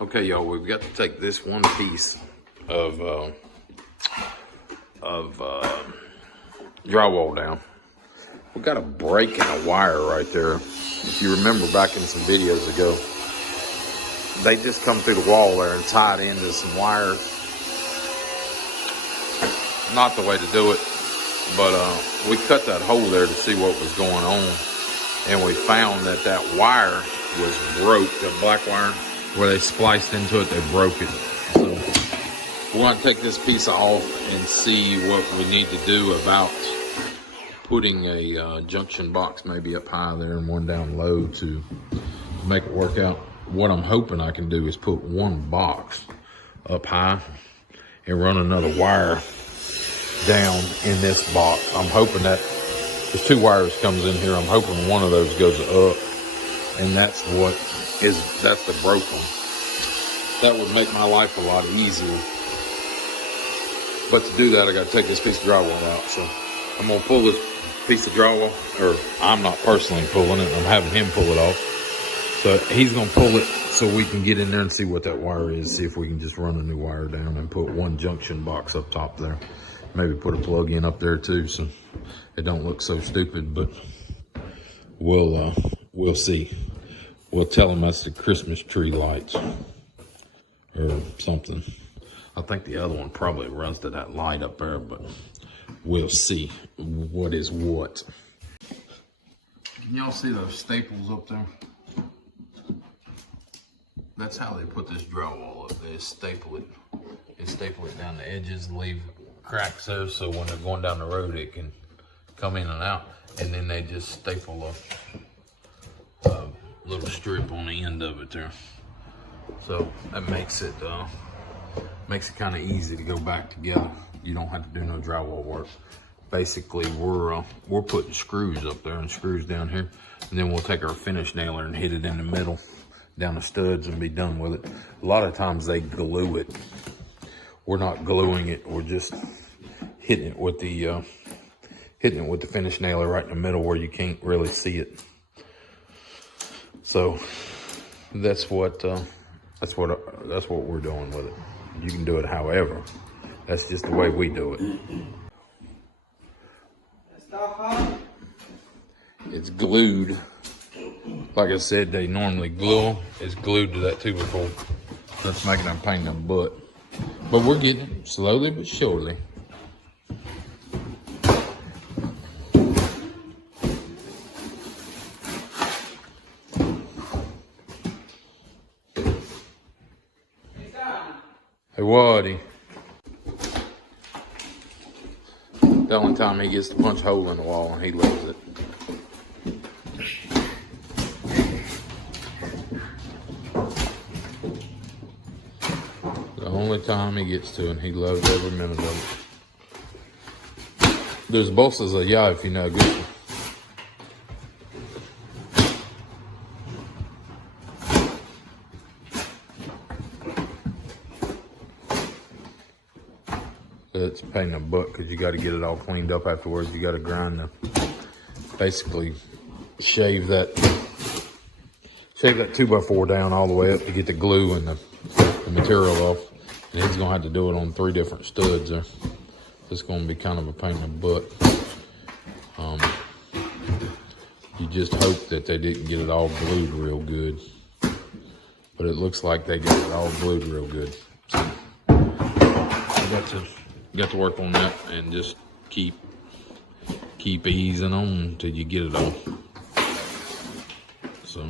Okay, y'all, we've got to take this one piece of drywall down. We've got a break in a wire right there. If you remember back in some videos ago, they just come through the wall there and tie it into some wires. Not the way to do it, but we cut that hole there to see what was going on, and we found that that wire was broke, the black wire. Where they spliced into it, they broke it. So we're going to take this piece off and see what we need to do about putting a junction box maybe up high there and one down low to make it work out. What I'm hoping I can do is put one box up high and run another wire down in this box. I'm hoping that there's two wires comes in here. I'm hoping one of those goes up, and that's the broke one. That would make my life a lot easier. But to do that, I got to take this piece of drywall out. So I'm going to pull this piece of drywall, or I'm not personally pulling it. I'm having him pull it off. So he's going to pull it so we can get in there and see what that wire is. See if we can just run a new wire down and put one junction box up top there. Maybe put a plug in up there too, so it don't look so stupid. But we'll see. We'll tell them that's the Christmas tree lights or something. I think the other one probably runs to that light up there, but we'll see what is what. Can y'all see those staples up there? That's how they put this drywall up. They staple it. They staple it down the edges, leave cracks there, so when they're going down the road, it can come in and out. And then they just staple a little strip on the end of it there. So that makes it kind of easy to go back together. You don't have to do no drywall work. Basically, we're putting screws up there and screws down here, and then we'll take our finish nailer and hit it in the middle down the studs and be done with it. A lot of times they glue it. We're not gluing it. We're just hitting it with the finish nailer right in the middle where you can't really see it. So that's what we're doing with it. You can do it however. That's just the way we do it. It's glued. Like I said, they normally glue them. It's glued to that 2x4. That's making them pain in the butt. But we're getting it slowly but surely. Hey, Waddy. The only time he gets to punch a hole in the wall, and he loves it. The only time he gets to, and he loves every minute of it. There's bosses of yeah, if you know good. It's a pain in the butt because you got to get it all cleaned up afterwards. You got to grind basically shave that 2x4 down all the way up to get the glue and the material off. And he's gonna have to do it on 3 different studs there. It's gonna be kind of a pain in the butt. You just hope that they didn't get it all glued real good, but it looks like they got it all glued real good. So I got to work on that and just keep easing on until you get it all. So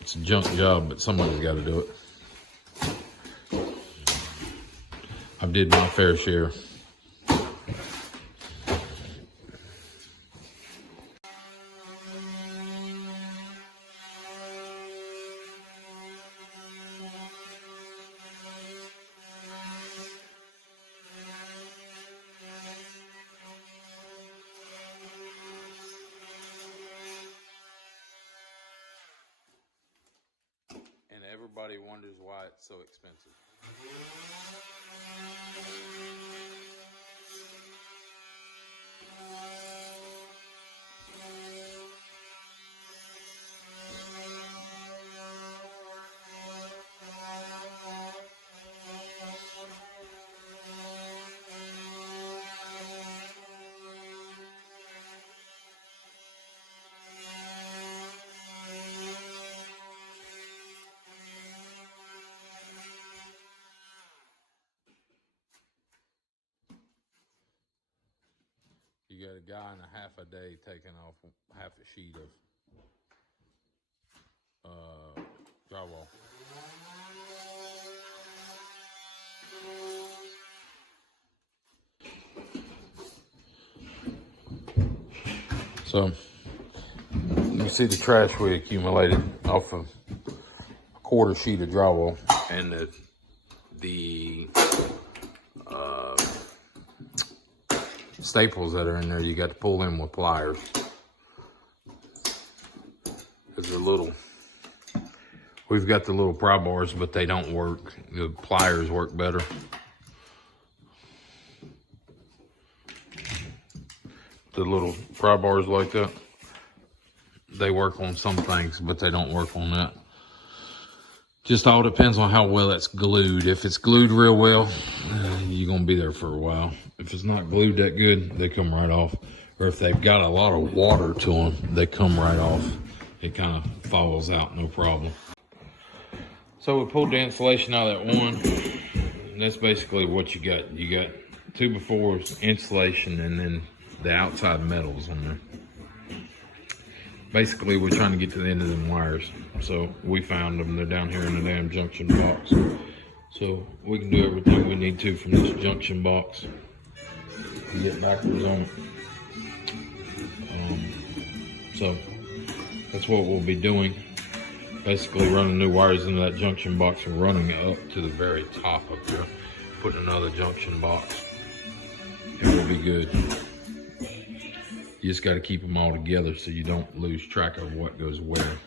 it's a junk job, but somebody's got to do it. I did my fair share. And everybody wonders why it's so expensive. got a guy in a half a day taking off half a sheet of drywall. So you see the trash we accumulated off of a quarter sheet of drywall, and the staples that are in there, you got to pull in with pliers. Because they're little. We've got the little pry bars, but they don't work. The pliers work better. The little pry bars like that, they work on some things, but they don't work on that. Just all depends on how well it's glued. If it's glued real well, you're gonna be there for a while. If it's not glued that good, they come right off. Or if they've got a lot of water to them, they come right off. It kind of falls out, no problem. So we pulled the insulation out of that one. And that's basically what you got. You got 2x4s, insulation, and then the outside metals in there. Basically, we're trying to get to the end of them wires. So we found them. They're down here in the damn junction box. So we can do everything we need to from this junction box to get backwards on it. So that's what we'll be doing. Basically running new wires into that junction box and running it up to the very top up there. Put another junction box. And we'll be good. You just got to keep them all together so you don't lose track of what goes where.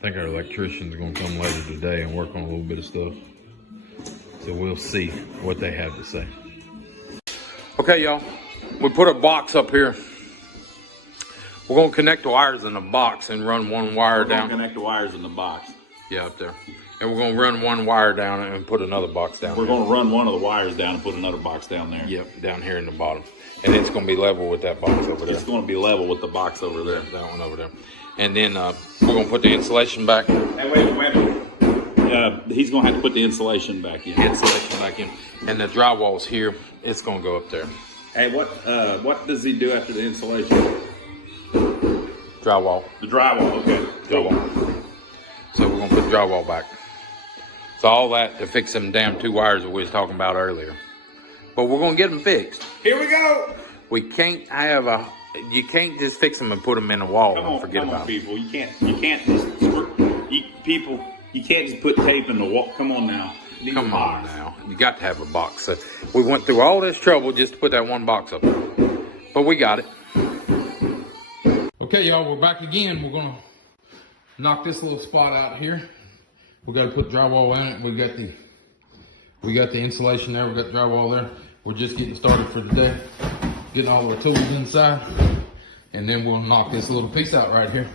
I think our electrician's going to come later today and work on a little bit of stuff. So we'll see what they have to say. Okay, y'all. We put a box up here. We're going to connect the wires in the box and run one wire down. Connect the wires in the box. Yeah, up there. And we're going to run one wire down and put another box down. We're going to run one of the wires down and put another box down there. Yep, down here in the bottom. And it's going to be level with that box over there. It's going to be level with the box over there. That one over there. And then we're going to put the insulation back. Hey, wait a minute. He's going to have to put the insulation back in. Insulation back in. And the drywall's here. It's going to go up there. Hey, what does he do after the insulation? Drywall. The drywall, okay. Drywall. So we're going to put drywall back. So all that to fix them damn 2 wires that we was talking about earlier. But we're going to get them fixed. Here we go. We can't have you can't just fix them and put them in the wall and forget about them. People. You can't just, you can't just put tape in the wall. Come on now. Come on now. You got to have a box. So we went through all this trouble just to put that one box up there. But we got it. Okay, y'all, we're back again. We're going to knock this little spot out here. We got to put drywall in it. We got the insulation there. We got drywall there. We're just getting started for today. Getting all the tools inside. And then we'll knock this little piece out right here.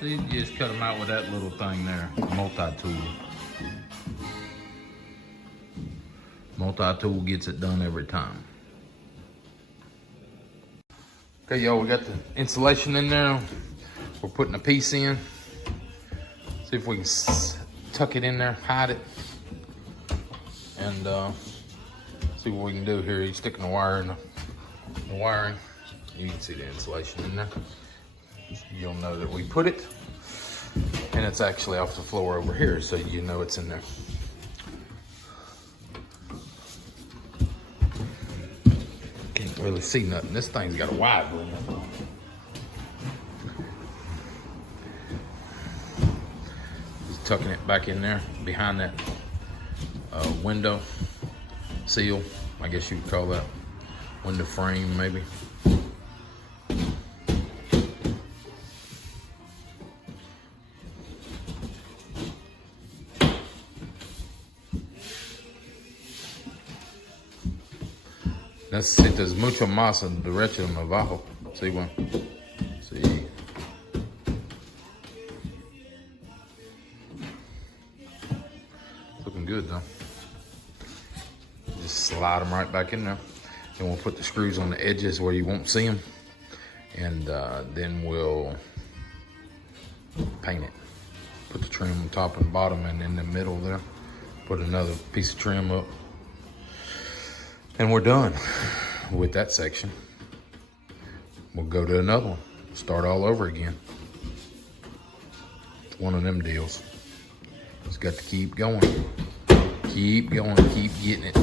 So you just cut them out with that little thing there. Multi-tool. Multi-tool gets it done every time. Okay, y'all, we got the insulation in there. We're putting a piece in. See if we can tuck it in there, hide it. And see what we can do here. He's sticking the wire in the wiring. You can see the insulation in there. You'll know that we put it. And it's actually off the floor over here, so you know it's in there. Can't really see nothing. This thing's got a wide room. Just tucking it back in there behind that window seal, I guess you would call that. Window frame, maybe. Necesitas mucho más derecho en abajo. Sí, bueno. Sí. Looking good, though. Just slide them right back in there. And we'll put the screws on the edges where you won't see them. And then we'll paint it. Put the trim on top and bottom, and in the middle there, put another piece of trim up. And we're done with that section. We'll go to another one, start all over again. It's one of them deals. Just got to keep going, keep getting it,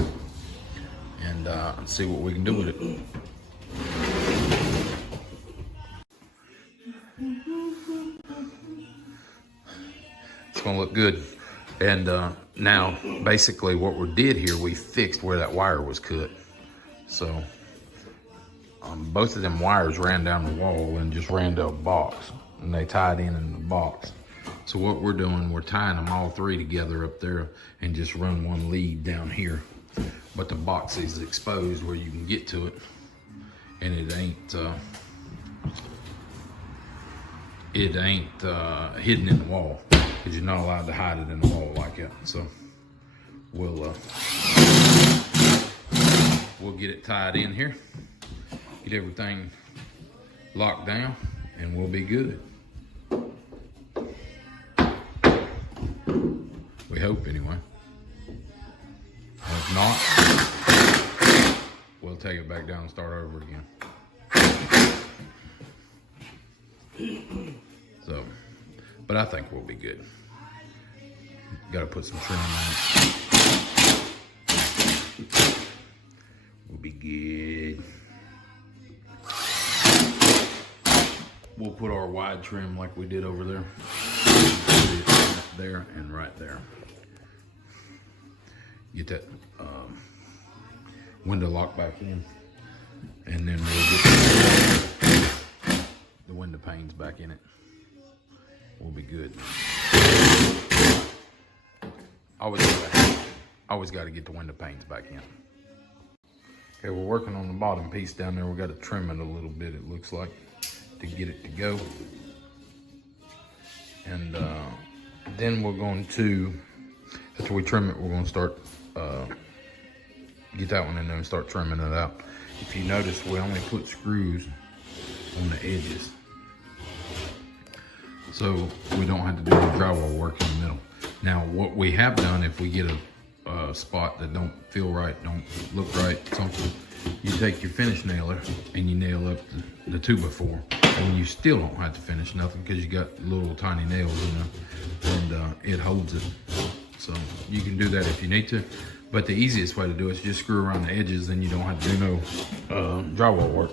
and see what we can do with it. It's gonna look good. And now, basically what we did here, we fixed where that wire was cut. So both of them wires ran down the wall and just ran to a box, and they tied in the box. So what we're doing, we're tying them all three together up there and just run one lead down here. But the box is exposed where you can get to it, and it ain't hidden in the wall, because you're not allowed to hide it in the wall like that. So we'll get it tied in here, get everything locked down, and we'll be good. We hope, anyway. If not, we'll take it back down and start over again. So, but I think we'll be good. Got to put some trim on it. We'll be good. We'll put our wide trim like we did over there. There and right there. Get that window locked back in, and then we'll get the window panes back in it. We'll be good. Always got to get the window panes back in. Okay, we're working on the bottom piece down there. We got to trim it a little bit, it looks like, to get it to go. And then we're going to, after we trim it, we're going to start, get that one in there and start trimming it out. If you notice, we only put screws on the edges, so we don't have to do the drywall work in the middle. Now, what we have done, if we get a spot that don't feel right, don't look right, something, you take your finish nailer and you nail up the 2x4, and you still don't have to finish nothing because you got little tiny nails in there, and it holds it. So you can do that if you need to, but the easiest way to do it is just screw around the edges, and you don't have to do no drywall work.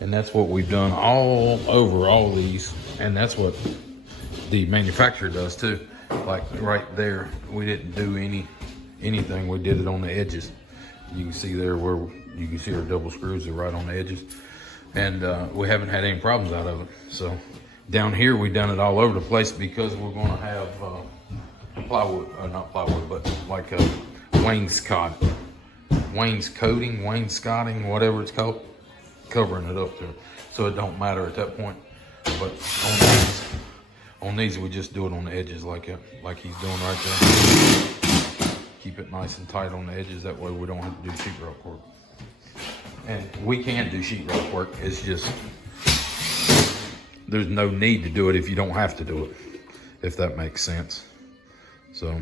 And that's what we've done all over all these, and that's what the manufacturer does too. Like right there, we didn't do anything, we did it on the edges. You can see there where you can see our double screws are right on the edges, and we haven't had any problems out of it. So down here, we've done it all over the place because we're going to have plywood, not plywood, but like a wainscoting, whatever it's called, covering it up there, so it don't matter at that point. But on these we just do it on the edges like he's doing right there. Keep it nice and tight on the edges, that way we don't have to do sheetrock work. And we can do sheetrock work, it's just there's no need to do it if you don't have to do it, if that makes sense. So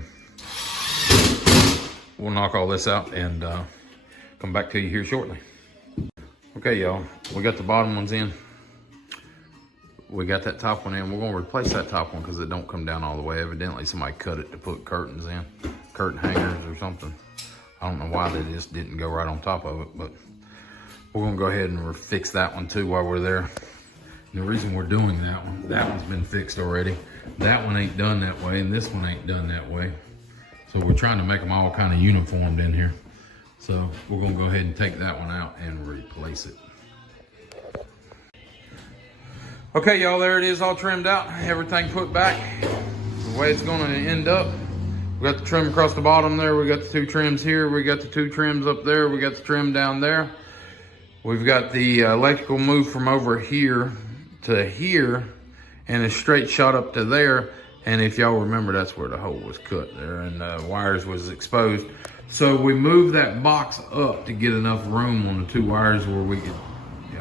we'll knock all this out and come back to you here shortly. Okay, y'all, we got the bottom ones in. We got that top one in. We're gonna replace that top one because it don't come down all the way. Evidently somebody cut it to put curtains in, curtain hangers or something. I don't know why they just didn't go right on top of it, but we're gonna go ahead and fix that one too while we're there. And the reason we're doing that one's been fixed already. That one ain't done that way, and this one ain't done that way. So we're trying to make them all kind of uniformed in here. So we're gonna go ahead and take that one out and replace it. Okay, y'all, there it is, all trimmed out, everything put back the way it's gonna end up. We got the trim across the bottom there, we got the 2 trims here, we got the 2 trims up there, we got the trim down there. We've got the electrical move from over here to here, and a straight shot up to there. And if y'all remember, that's where the hole was cut there, and the wires was exposed. So we moved that box up to get enough room on the 2 wires where we could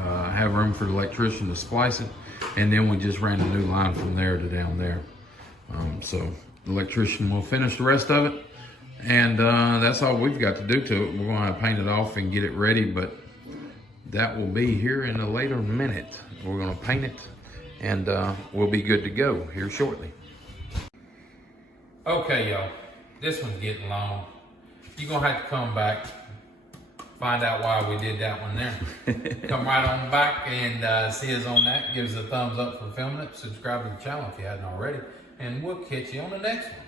have room for the electrician to splice it. And then we just ran a new line from there to down there. So the electrician will finish the rest of it. And that's all we've got to do to it. We're gonna paint it off and get it ready, but that will be here in a later minute. We're gonna paint it and we'll be good to go here shortly. Okay, y'all, this one's getting long. You're gonna have to come back, find out why we did that one there. Come right on back and see us on that. Give us a thumbs up for filming it. Subscribe to the channel if you hadn't already. And we'll catch you on the next one.